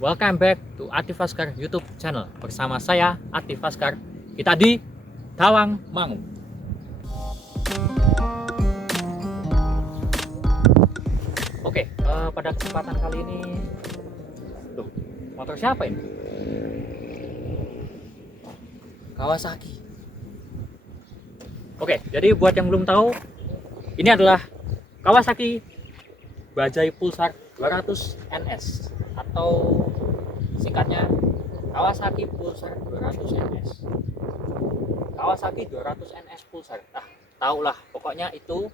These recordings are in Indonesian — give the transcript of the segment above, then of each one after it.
Welcome back to Atif Askar YouTube channel. Bersama saya Atif Askar. Kita di Tawangmangu. Oke, pada kesempatan kali ini tuh, motor siapa ini? Kawasaki. Oke, jadi buat yang belum tahu, ini adalah Kawasaki Bajaj Pulsar 200 NS atau singkatnya Kawasaki Pulsar 200 NS. Kawasaki 200 NS Pulsar. Nah, tahulah pokoknya itu.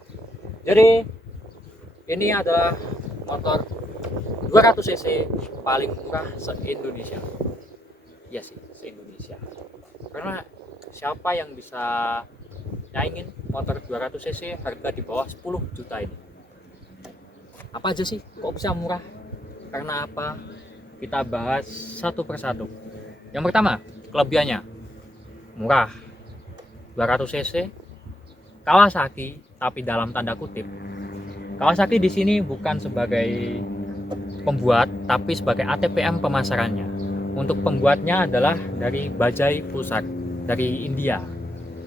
Jadi ini adalah motor 200 cc paling murah se-Indonesia. Iya sih, se-Indonesia. Karena siapa yang bisa nyaingin motor 200 cc harga di bawah 10 juta ini? Apa aja sih kok bisa murah? Karena apa? Kita bahas satu persatu. Yang pertama, kelebihannya murah. 200 cc Kawasaki, tapi dalam tanda kutip. Kawasaki di sini bukan sebagai pembuat, tapi sebagai ATPM pemasarannya. Untuk pembuatnya adalah dari Bajaj Pulsar dari India.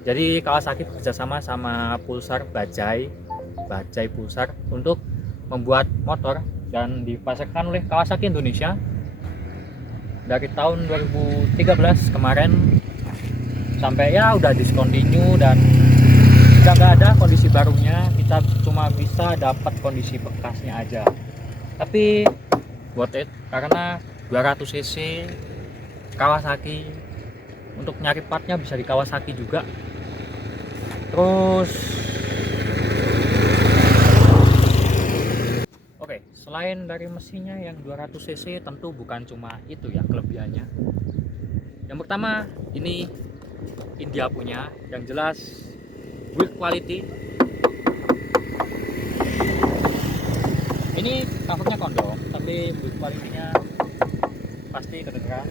Jadi Kawasaki bekerjasama sama Pulsar Bajaj Pulsar untuk membuat motor dan dipasarkan oleh Kawasaki Indonesia dari tahun 2013 kemarin sampai ya udah discontinue dan udah nggak ada kondisi barunya, kita cuma bisa dapat kondisi bekasnya aja. Tapi worth it karena 200 cc Kawasaki, untuk nyari partnya bisa di Kawasaki juga. Terus oke, selain dari mesinnya yang 200 cc tentu bukan cuma itu ya kelebihannya. Yang pertama, ini India punya, yang jelas build quality. Ini covernya kondom, tapi build quality-nya pasti kedengeran.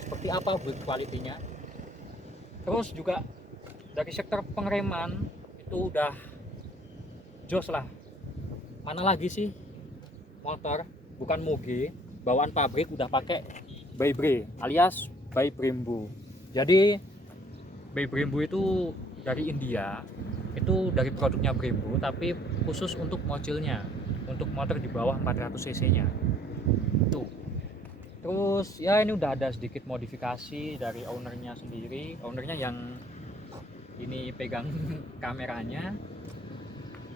Seperti apa build quality-nya. Terus juga dari sektor pengereman itu udah jos lah. Mana lagi sih motor bukan moge bawaan pabrik udah pakai Beyblade alias by Brembo. Jadi by Brembo itu dari India, itu dari produknya Brembo tapi khusus untuk mochilnya, untuk motor di bawah 400 cc nya tuh. Terus ya ini udah ada sedikit modifikasi dari ownernya sendiri, ownernya yang ini pegang kameranya.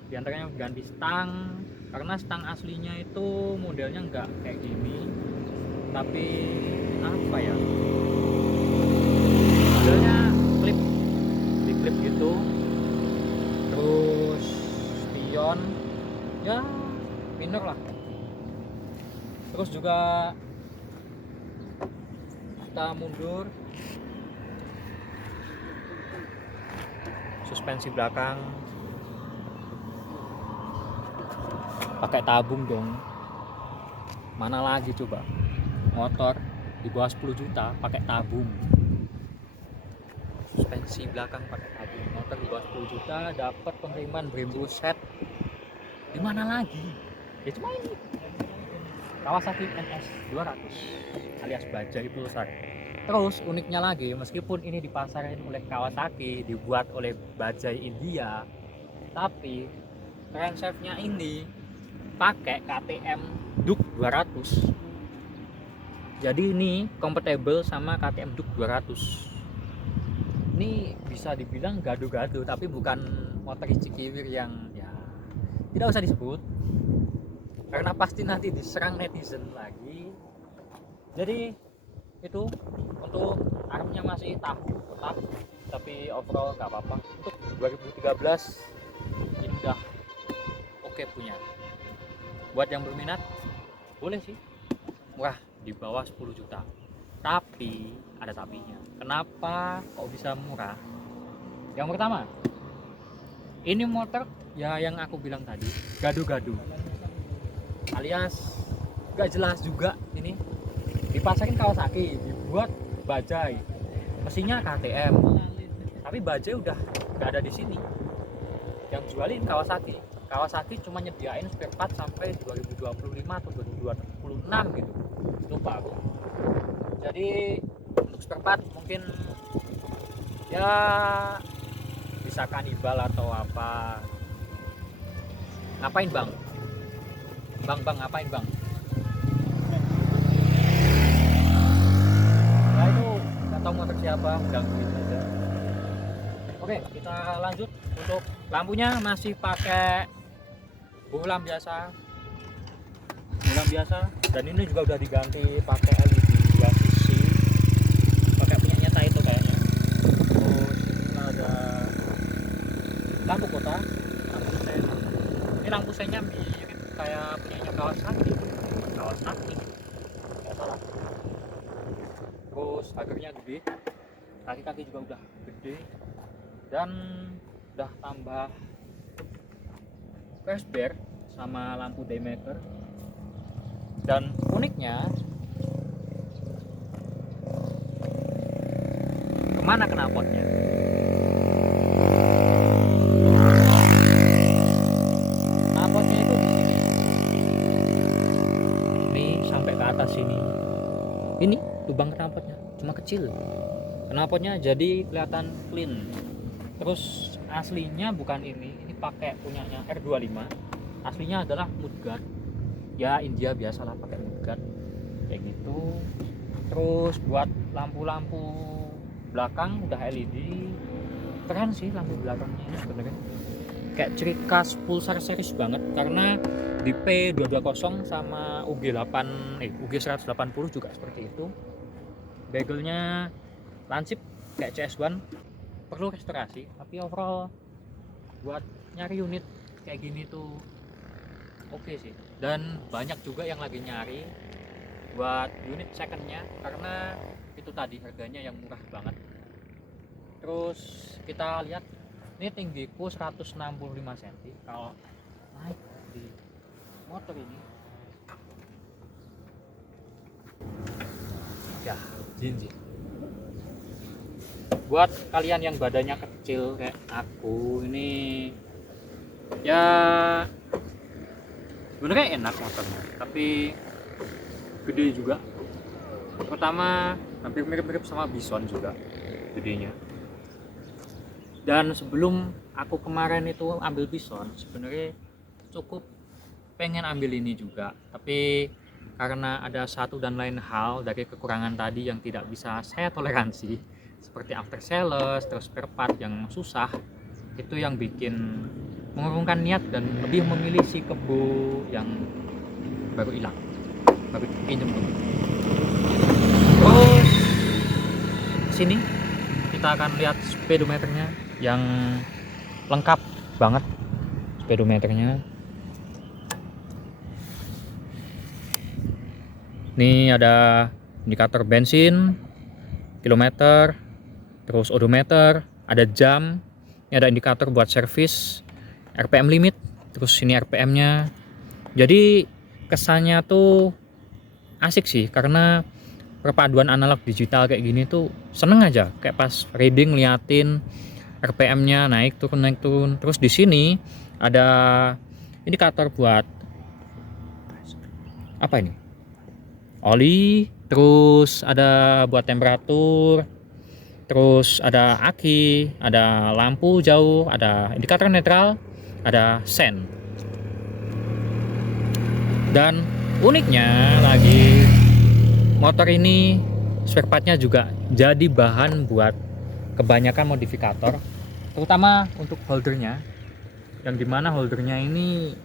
Di antaranya ganti stang, karena stang aslinya itu modelnya nggak kayak gini, tapi apa ya, modelnya klip gitu. Terus spion ya minor lah. Terus juga kita mundur, suspensi belakang pakai tabung dong. Mana lagi coba motor di bawah 10 juta pakai tabung. Suspensi belakang pakai tabung, motor di bawah 10 juta dapat penerimaan Brembo set. Di mana lagi? Ya cuma ini. Kawasaki NS 200 alias Bajaj Pulsar. Terus uniknya lagi, meskipun ini dipasarin oleh Kawasaki, dibuat oleh Bajaj India, tapi crankshaft-nya ini pakai KTM Duke 200. Jadi ini compatible sama KTM Duke 200. Ini bisa dibilang gado-gado, tapi bukan motor cikiwir yang ya tidak usah disebut karena pasti nanti diserang netizen lagi. Jadi itu untuk armnya masih tahu tetap, tapi overall nggak apa-apa. Untuk 2013 ini udah oke punya. Buat yang berminat boleh sih, murah di bawah 10 juta. Tapi ada tapinya. Kenapa kok bisa murah? Yang pertama, ini motor ya yang aku bilang tadi, gado-gado alias gak jelas juga. Ini dipasarin Kawasaki, dibuat Bajaj, mesinnya KTM, tapi Bajaj udah gak ada di sini. Yang jualin Kawasaki. Kawasaki cuma nyediain spare part sampai 2025 atau 2026 gitu. lupa aku. Jadi untuk spare part mungkin ya bisa kanibal atau apa. Ngapain bang? Bang ngapain bang? Ya itu nggak tahu motor siapa, gangguin aja. Oke, kita lanjut. Untuk lampunya masih pakai bohlam biasa, dan ini juga udah diganti pakai LED 2 sisi, pakai punyanya Taito kayaknya. Terus kita ada lampu kota, lampu sen. Ini lampu sennya mirip kayak punyanya Kawasaki, nggak salah. Terus hagernya gede, kaki-kaki juga udah gede, dan udah tambah flashbar sama lampu daymaker. Dan uniknya, kemana knalpotnya? Knalpotnya itu di sini. Nih sampai ke atas sini. Ini lubang knalpotnya, cuma kecil. Knalpotnya jadi kelihatan clean. Terus aslinya bukan ini pakai punyanya R25. Aslinya adalah mudguard. Ya India biasalah pakai mudguard kayak gitu. Terus buat lampu-lampu belakang udah LED. Keren sih lampu belakangnya ini sebenarnya. Kayak ciri khas Pulsar series banget, karena di P220 sama UG180 juga seperti itu. Begelnya lansip kayak CS1, perlu restorasi, tapi overall buat nyari unit kayak gini tuh oke sih. Dan banyak juga yang lagi nyari buat unit secondnya, karena itu tadi harganya yang murah banget. Terus kita lihat, ini tinggiku 165 cm. Kalau naik di motor ini ya jinjing. Buat kalian yang badannya kecil kayak aku ini, ya sebenarnya enak motornya, tapi gede juga. Pertama hampir mirip-mirip sama Bison juga gedenya. Dan sebelum aku kemarin itu ambil Bison, sebenarnya cukup pengen ambil ini juga, tapi karena ada satu dan lain hal dari kekurangan tadi yang tidak bisa saya toleransi, seperti after sales, terus spare part yang susah, itu yang bikin mengurungkan niat dan lebih memilih si kebo yang baru hilang, baru pinjem dulu. Terus sini kita akan lihat speedometernya yang lengkap banget. Speedometernya ini ada indikator bensin, kilometer, terus odometer, ada jam, ini ada indikator buat servis, RPM limit, terus ini RPM-nya. Jadi kesannya tuh asik sih, karena perpaduan analog digital kayak gini tuh seneng aja. Kayak pas reading liatin RPM-nya naik turun. Terus di sini ada indikator buat apa ini? Oli, terus ada buat temperatur, terus ada aki, ada lampu jauh, ada indikator netral, ada sen. Dan uniknya lagi, motor ini spare partnya juga jadi bahan buat kebanyakan modifikator, terutama untuk holdernya, yang dimana holdernya ini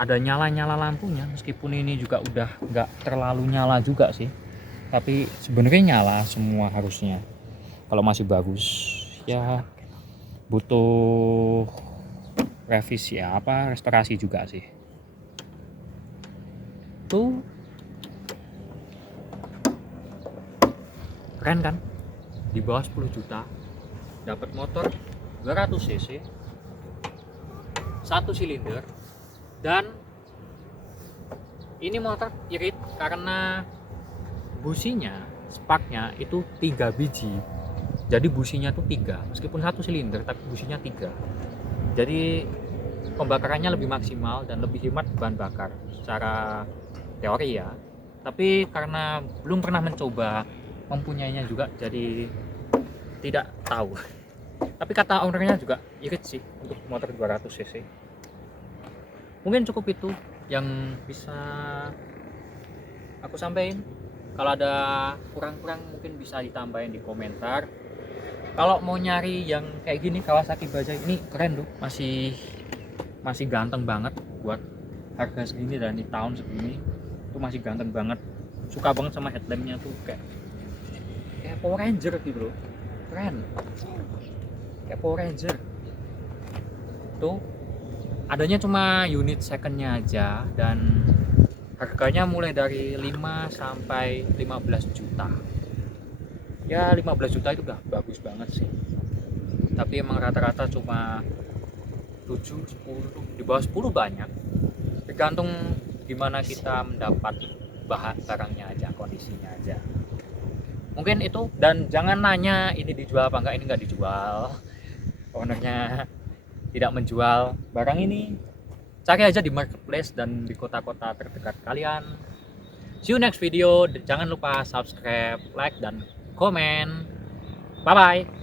ada nyala-nyala lampunya. Meskipun ini juga udah nggak terlalu nyala juga sih, tapi sebenarnya nyala semua harusnya. Kalau masih bagus ya butuh revisi ya, apa restorasi juga sih. Tuh keren kan, di bawah 10 juta dapat motor 200 cc, 1 silinder. Dan ini motor irit karena businya, sparknya itu 3 biji. Jadi businya tuh 3, meskipun 1 silinder tapi businya 3. Jadi pembakarannya lebih maksimal dan lebih hemat bahan bakar secara teori ya. tapi karena belum pernah mencoba mempunyainya juga jadi tidak tahu. Tapi kata ownernya juga irit sih untuk motor 200 cc. Mungkin cukup itu yang bisa aku sampaikan. Kalau ada kurang-kurang mungkin bisa ditambahin di komentar. Kalau mau nyari yang kayak gini Kawasaki Bajaj ini keren tuh, masih ganteng banget buat harga segini dan di tahun segini itu masih ganteng banget. Suka banget sama headlampnya tuh kayak Power Ranger gitu loh, keren kayak Power Ranger tuh. Adanya cuma unit secondnya aja dan harganya mulai dari 5 sampai 15 juta. Ya 15 juta itu udah bagus banget sih, tapi emang rata-rata cuma 7, 10, di bawah 10 banyak, tergantung gimana kita mendapat bahan barangnya aja, kondisinya aja. Mungkin itu, dan jangan nanya ini dijual apa enggak, ini enggak dijual, ownernya tidak menjual barang ini. Cari aja di marketplace dan di kota-kota terdekat kalian. See you next video. Jangan lupa subscribe, like, dan komen. Bye bye.